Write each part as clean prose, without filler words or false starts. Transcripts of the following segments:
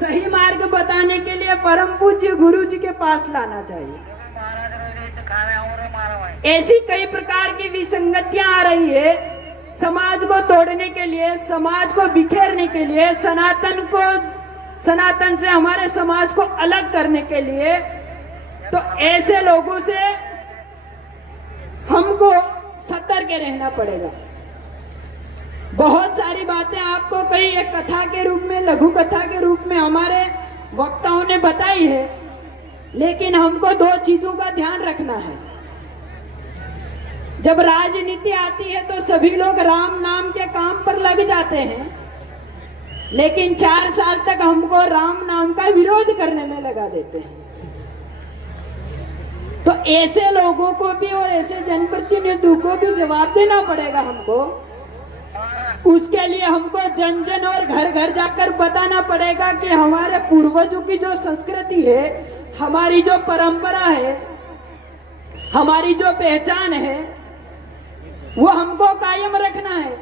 सही मार्ग बताने के लिए परम पूज्य गुरु जी के पास लाना चाहिए। ऐसी कई प्रकार की विसंगतियां आ रही है, समाज को तोड़ने के लिए, समाज को बिखेरने के लिए, सनातन से हमारे समाज को अलग करने के लिए। तो ऐसे लोगों से हमको सतर्क रहना पड़ेगा। बहुत सारी बातें आपको कई एक कथा के रूप में, लघु कथा के रूप में हमारे वक्ताओं ने बताई है, लेकिन हमको दो चीजों का ध्यान रखना है। जब राजनीति आती है तो सभी लोग राम नाम के काम पर लग जाते हैं, लेकिन 4 साल तक हमको राम नाम का विरोध करने में लगा देते हैं। तो ऐसे लोगों को भी और ऐसे जनप्रतिनिधियों को भी जवाब देना पड़ेगा हमको। उसके लिए हमको जन जन और घर घर जाकर बताना पड़ेगा कि हमारे पूर्वजों की जो संस्कृति है, हमारी जो परंपरा है, हमारी जो पहचान है, वो हमको कायम रखना है।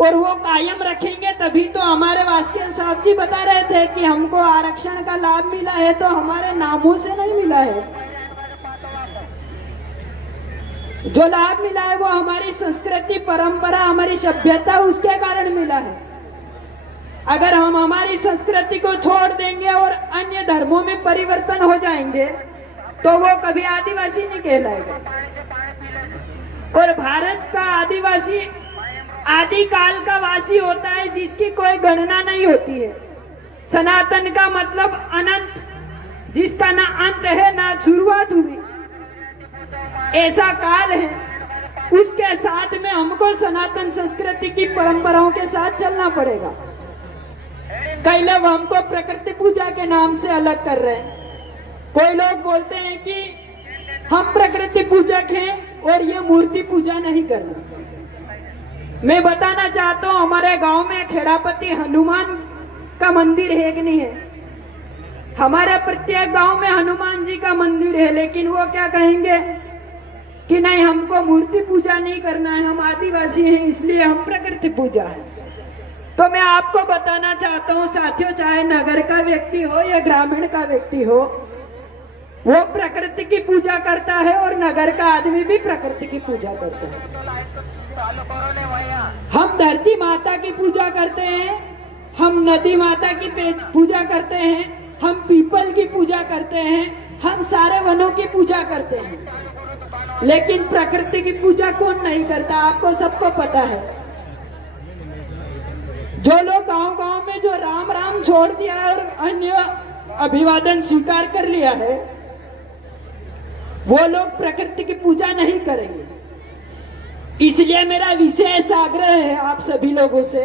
और वो कायम रखेंगे तभी तो। हमारे वास्केल साहब जी बता रहे थे कि हमको आरक्षण का लाभ मिला है तो हमारे नामों से नहीं मिला है। जो लाभ मिला है वो हमारी संस्कृति, परंपरा, हमारी सभ्यता, उसके कारण मिला है। अगर हम हमारी संस्कृति को छोड़ देंगे और अन्य धर्मों में परिवर्तन हो जाएंगे तो वो कभी आदिवासी नहीं कहलाएगा। और भारत का आदिवासी आदिकाल का वासी होता है, जिसकी कोई गणना नहीं होती है। सनातन का मतलब अनंत, जिसका ना अंत है ना शुरुआत हुई, ऐसा काल है। उसके साथ में हमको सनातन संस्कृति की परंपराओं के साथ चलना पड़ेगा। कई लोग हमको प्रकृति पूजा के नाम से अलग कर रहे हैं। कोई लोग बोलते हैं कि हम प्रकृति पूजक हैं और ये मूर्ति पूजा नहीं करना। मैं बताना चाहता हूँ, हमारे गांव में खेड़ापति हनुमान का मंदिर है कि नहीं है? हमारे प्रत्येक गांव में हनुमान जी का मंदिर है, लेकिन वो क्या कहेंगे कि नहीं, हमको मूर्ति पूजा नहीं करना है, हम आदिवासी हैं इसलिए हम प्रकृति पूजा है। तो मैं आपको बताना चाहता हूँ साथियों, चाहे नगर का व्यक्ति हो या ग्रामीण का व्यक्ति हो, वो प्रकृति की पूजा करता है और नगर का आदमी भी प्रकृति की पूजा करता है। हम धरती माता की पूजा करते हैं, हम नदी माता की पूजा करते हैं, हम पीपल की पूजा करते हैं, हम सारे वनों की पूजा करते हैं, लेकिन प्रकृति की पूजा कौन नहीं करता? आपको सबको पता है। जो लोग गांव-गांव में जो राम राम छोड़ दिया है और अन्य अभिवादन स्वीकार कर लिया है, वो लोग प्रकृति की पूजा नहीं करेंगे। इसलिए मेरा विशेष आग्रह है आप सभी लोगों से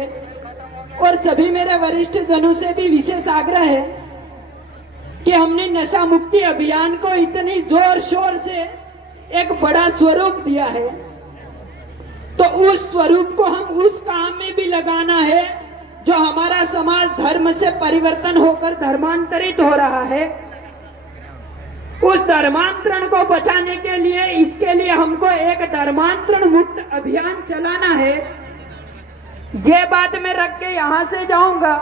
और सभी मेरे वरिष्ठ जनों से भी विशेष आग्रह है कि हमने नशा मुक्ति अभियान को इतनी जोर शोर से एक बड़ा स्वरूप दिया है, तो उस स्वरूप को हम उस काम में भी लगाना है जो हमारा समाज धर्म से परिवर्तन होकर धर्मांतरित हो रहा है। उस धर्मांतरण को बचाने के लिए, इसके लिए हमको एक धर्मांतरण मुक्त अभियान चलाना है। ये बात मैं रख के यहां से जाऊंगा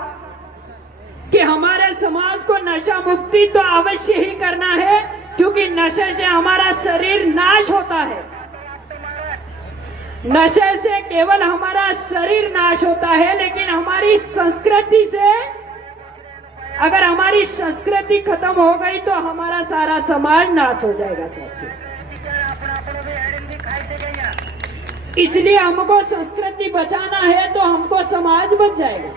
कि हमारे समाज को नशा मुक्ति तो अवश्य ही करना है, क्योंकि नशे से हमारा शरीर नाश होता है। नशे से केवल हमारा शरीर नाश होता है, लेकिन हमारी संस्कृति से, अगर हमारी संस्कृति खत्म हो गई तो हमारा सारा समाज नाश हो जाएगा साथियों। इसलिए हमको संस्कृति बचाना है तो हमको समाज बच जाएगा।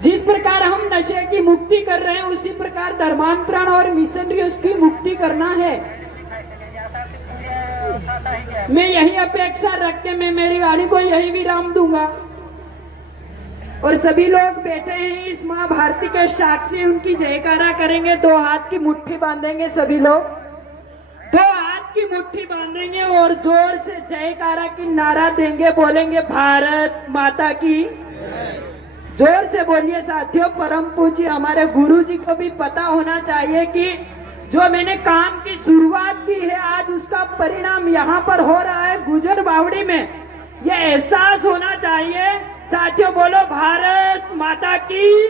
जिस प्रकार हम नशे की मुक्ति कर रहे हैं, उसी प्रकार धर्मांतरण और मिशनरीज की मुक्ति करना है। मैं यही अपेक्षा रख के मैं मेरी वाणी को यही विराम दूंगा। और सभी लोग बैठे हैं इस माँ भारती के साक्षी, उनकी जयकारा करेंगे। 2 हाथ की मुट्ठी बांधेंगे, सभी लोग 2 हाथ की मुट्ठी बांधेंगे और जोर से जयकारा की नारा देंगे, बोलेंगे भारत माता की। जोर से बोलिए साथियों। परम पूज्य हमारे गुरु जी को भी पता होना चाहिए कि जो मैंने काम की शुरुआत की है, आज उसका परिणाम यहाँ पर हो रहा है गुजर बावड़ी में। ये एहसास होना चाहिए साथियों। बोलो भारत माता की,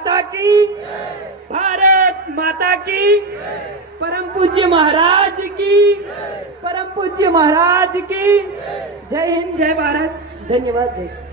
माता की, भारत माता की, परम पूज्य महाराज की, परम पूज्य महाराज की। जय हिंद, जय भारत, धन्यवाद, जय श्री